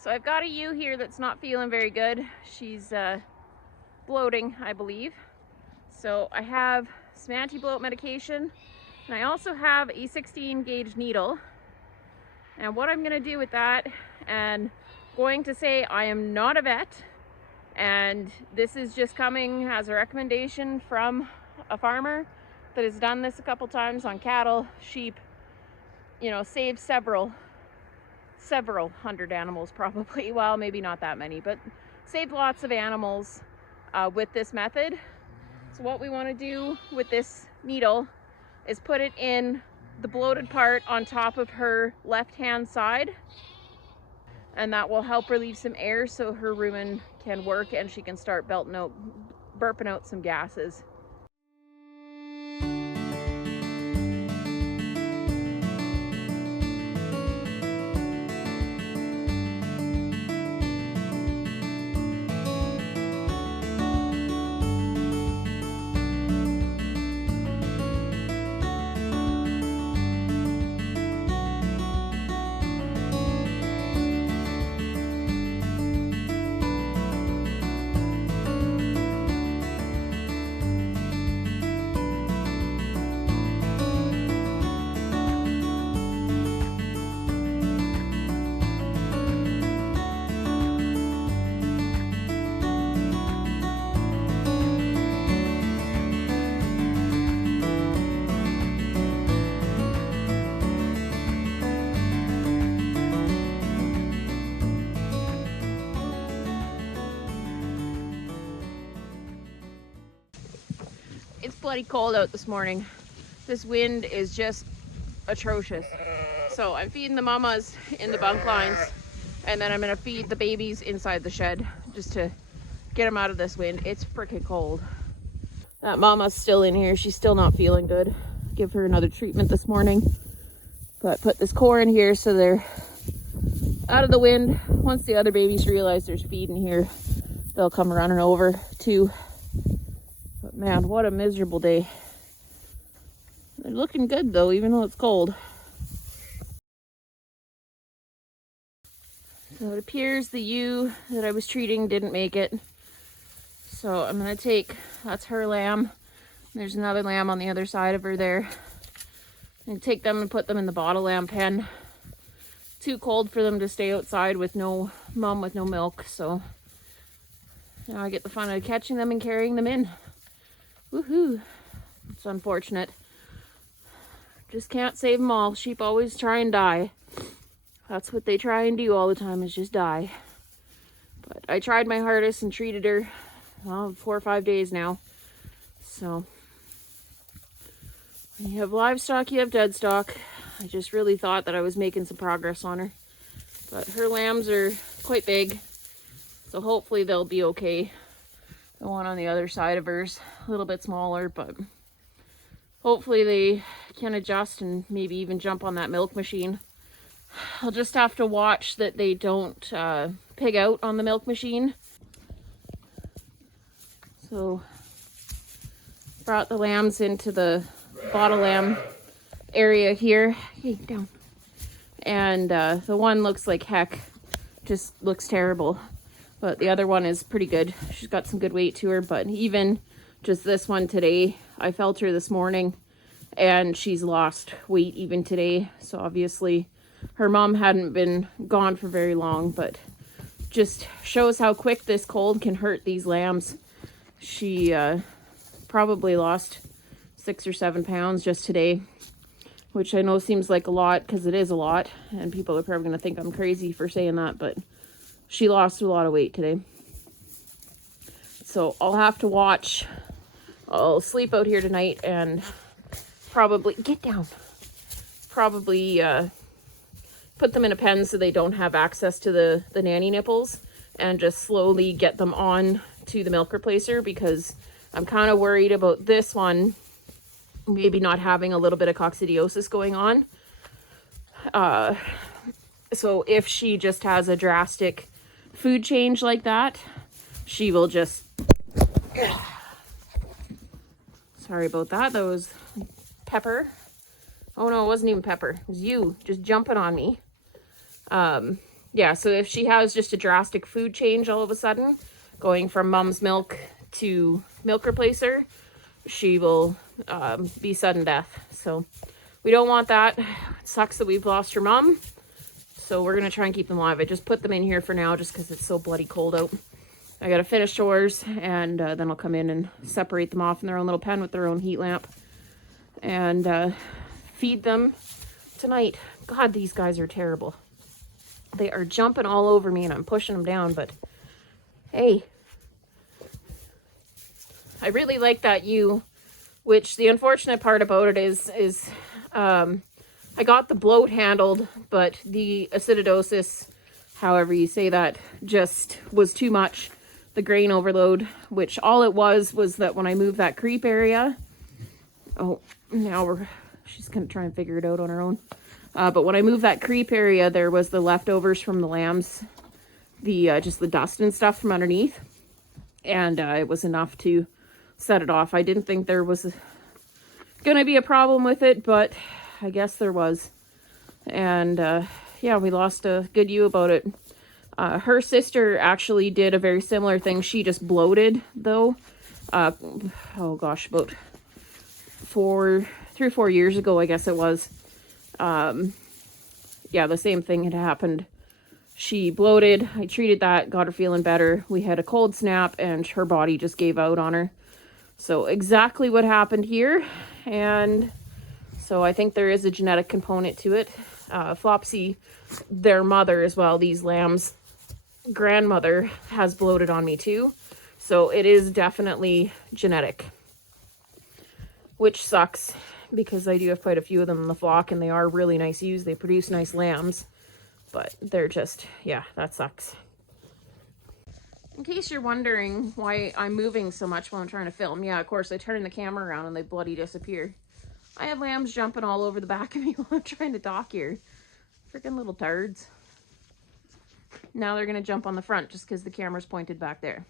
So I've got a ewe here that's not feeling very good. She's bloating, I believe. So I have some anti-bloat medication, and I also have a 16 gauge needle. And what I'm gonna do with that, and going to say I am not a vet, and this is just coming as a recommendation from a farmer that has done this a couple times on cattle, sheep, you know, saved several hundred animals probably. Well, maybe not that many, but saved lots of animals with this method. So what we want to do with this needle is put it in the bloated part on top of her left hand side, and that will help relieve some air so her rumen can work and she can start burping out some gases. It's bloody cold out this morning. This wind is just atrocious. So I'm feeding the mamas in the bunk lines, and then I'm gonna feed the babies inside the shed just to get them out of this wind. It's freaking cold. That mama's still in here. She's still not feeling good. Give her another treatment this morning. But put this core in here so they're out of the wind. Once the other babies realize there's feed in here, they'll come running over too. But man, what a miserable day. They're looking good though, even though it's cold. So it appears the ewe that I was treating didn't make it. So I'm gonna take, that's her lamb. There's another lamb on the other side of her there. I'm gonna take them and put them in the bottle lamb pen. Too cold for them to stay outside with no mom with no milk. So now I get the fun of catching them and carrying them in. Woohoo! It's unfortunate. Just can't save them all. Sheep always try and die. That's what they try and do all the time, is just die. But I tried my hardest and treated her, well, 4 or 5 days now. So when you have livestock, you have dead stock. I just really thought that I was making some progress on her. But her lambs are quite big, so hopefully they'll be okay. The one on the other side of her's a little bit smaller, but hopefully they can adjust and maybe even jump on that milk machine. I'll just have to watch that they don't pig out on the milk machine. So brought the lambs into the bottle lamb area here. Hey, down. And the one looks like heck, just looks terrible. But the other one is pretty good. She's got some good weight to her, but even just this one today, I felt her this morning and she's lost weight even today. So obviously her mom hadn't been gone for very long, but just shows how quick this cold can hurt these lambs. She probably lost 6 or 7 pounds just today, which I know seems like a lot because it is a lot. And people are probably going to think I'm crazy for saying that, but she lost a lot of weight today. So I'll have to watch. I'll sleep out here tonight and probably, get down, probably put them in a pen so they don't have access to the nanny nipples, and just slowly get them on to the milk replacer, because I'm kind of worried about this one maybe not having a little bit of coccidiosis going on. So if she just has a drastic food change like that, she will just, sorry about that, that was Pepper. Oh no, it wasn't even Pepper, it was you just jumping on me. yeah, so if she has just a drastic food change all of a sudden, going from mom's milk to milk replacer, she will be sudden death. So we don't want that. It sucks that we've lost her mom. So we're going to try and keep them alive. I just put them in here for now just because it's so bloody cold out. I got to finish chores, and then I'll come in and separate them off in their own little pen with their own heat lamp. And feed them tonight. God, these guys are terrible. They are jumping all over me and I'm pushing them down, but hey. I really like that ewe, which the unfortunate part about it is I got the bloat handled, but the acidosis, however you say that, just was too much. The grain overload, which all it was that when I moved that creep area, oh, now she's gonna try and figure it out on her own. But when I moved that creep area, there was the leftovers from the lambs, just the dust and stuff from underneath, and it was enough to set it off. I didn't think there was gonna be a problem with it, but I guess there was. And yeah, we lost a good ewe about it. Her sister actually did a very similar thing. She just bloated though. Oh gosh, about 3 or 4 years ago, I guess it was. Yeah, the same thing had happened. She bloated. I treated that, got her feeling better. We had a cold snap and her body just gave out on her. So exactly what happened here. And so I think there is a genetic component to it. Flopsy, their mother as well, these lambs' grandmother, has bloated on me too. So it is definitely genetic, which sucks because I do have quite a few of them in the flock and they are really nice ewes. They produce nice lambs, but they're just, yeah, that sucks. In case you're wondering why I'm moving so much while I'm trying to film, yeah, of course, I turn the camera around and they bloody disappear. I have lambs jumping all over the back of me while I'm trying to dock here. Freaking little turds. Now they're gonna jump on the front just because the camera's pointed back there.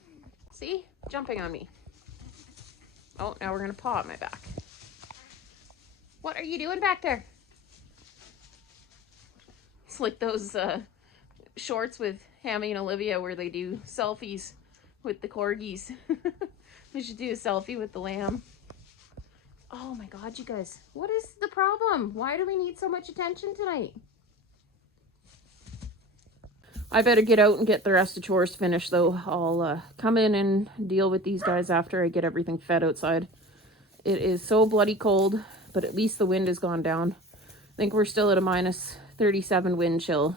See? Jumping on me. Oh, now we're gonna paw at my back. What are you doing back there? It's like those shorts with Hammy and Olivia where they do selfies with the corgis. We should do a selfie with the lamb. Oh my God, you guys. What is the problem? Why do we need so much attention tonight? I better get out and get the rest of chores finished though. I'll come in and deal with these guys after I get everything fed outside. It is so bloody cold, but at least the wind has gone down. I think we're still at a minus 37 wind chill,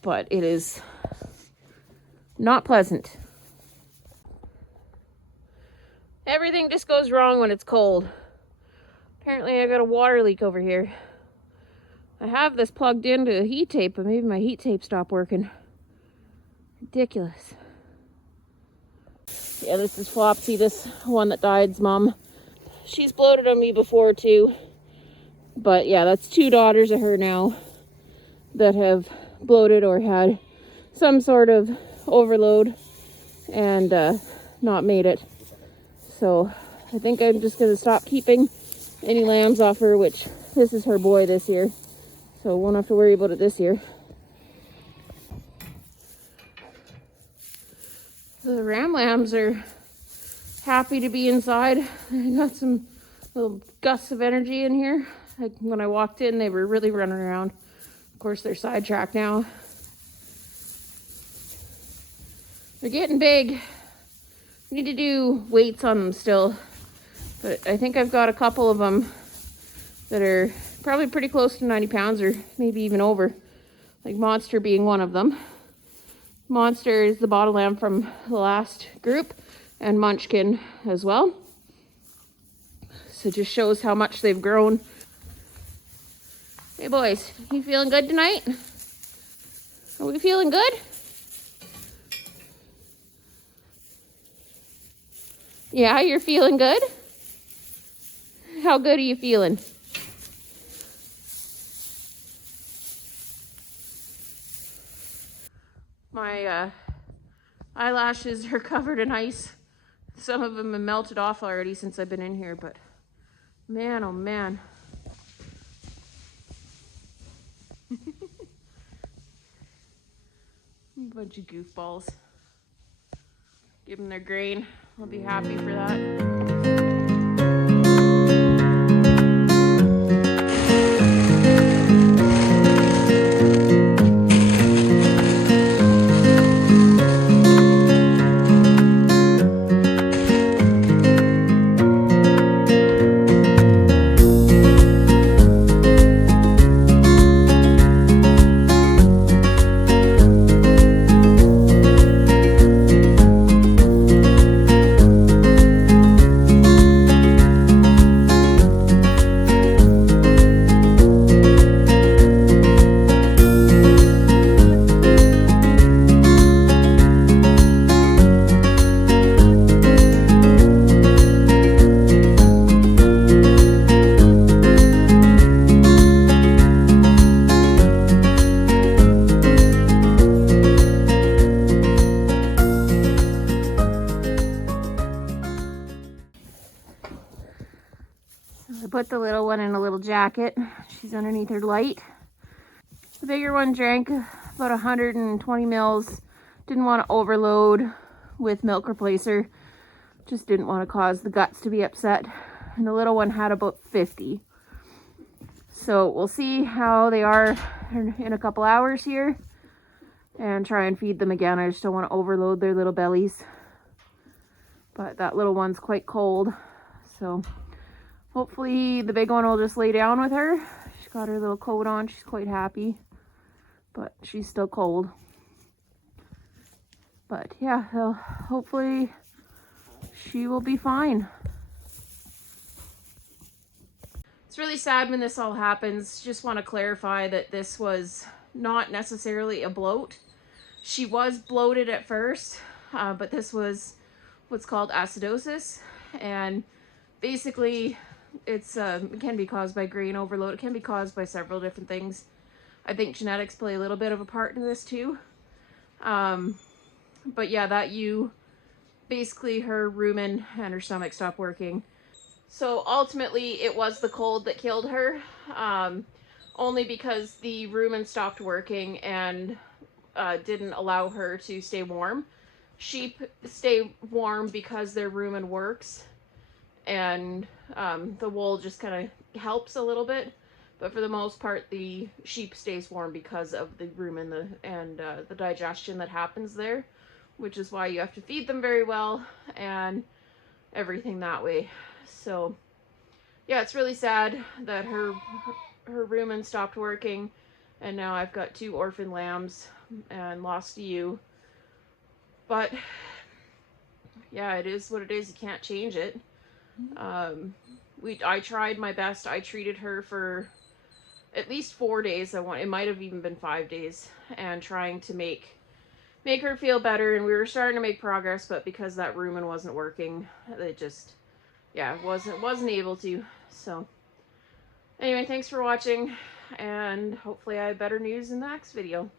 but it is not pleasant. Everything just goes wrong when it's cold. Apparently I got a water leak over here. I have this plugged into a heat tape, but maybe my heat tape stopped working. Ridiculous. Yeah, this is Flopsy, this one that died's mom. She's bloated on me before too. But yeah, that's 2 daughters of her now that have bloated or had some sort of overload and not made it. So I think I'm just going to stop keeping any lambs off her, which this is her boy this year. So won't have to worry about it this year. The ram lambs are happy to be inside. I got some little gusts of energy in here. Like when I walked in, they were really running around. Of course, they're sidetracked now. They're getting big. Need to do weights on them still. But I think I've got a couple of them that are probably pretty close to 90 pounds or maybe even over. Like Monster being one of them. Monster is the bottle lamb from the last group, and Munchkin as well. So it just shows how much they've grown. Hey boys, you feeling good tonight? Are we feeling good? Yeah, you're feeling good? How good are you feeling? My eyelashes are covered in ice. Some of them have melted off already since I've been in here, but man, oh man. Bunch of goofballs. Give them their grain. I'll be happy for that. I put the little one in a little jacket. She's underneath her light. The bigger one drank about 120 mils. Didn't want to overload with milk replacer. Just didn't want to cause the guts to be upset. And the little one had about 50. So we'll see how they are in a couple hours here and try and feed them again. I just don't want to overload their little bellies. But that little one's quite cold. So hopefully the big one will just lay down with her. She's got her little coat on. She's quite happy. But she's still cold. But yeah, so hopefully she will be fine. It's really sad when this all happens. Just want to clarify that this was not necessarily a bloat. She was bloated at first, but this was what's called acidosis. And basically, it can be caused by grain overload. It can be caused by several different things. I think genetics play a little bit of a part in this too. But yeah, basically her rumen and her stomach stopped working. So ultimately it was the cold that killed her, only because the rumen stopped working and didn't allow her to stay warm. Sheep stay warm because their rumen works, and the wool just kind of helps a little bit. But for the most part, the sheep stays warm because of the rumen and the digestion that happens there, which is why you have to feed them very well and everything that way. So yeah, it's really sad that her rumen stopped working, and now I've got 2 orphan lambs and lost a ewe. But yeah, it is what it is. You can't change it. I tried my best. I treated her for at least 4 days. It might have even been 5 days, and trying to make her feel better, and we were starting to make progress, but because that rumen wasn't working, it just, yeah, wasn't able to. So anyway, thanks for watching, and hopefully I have better news in the next video.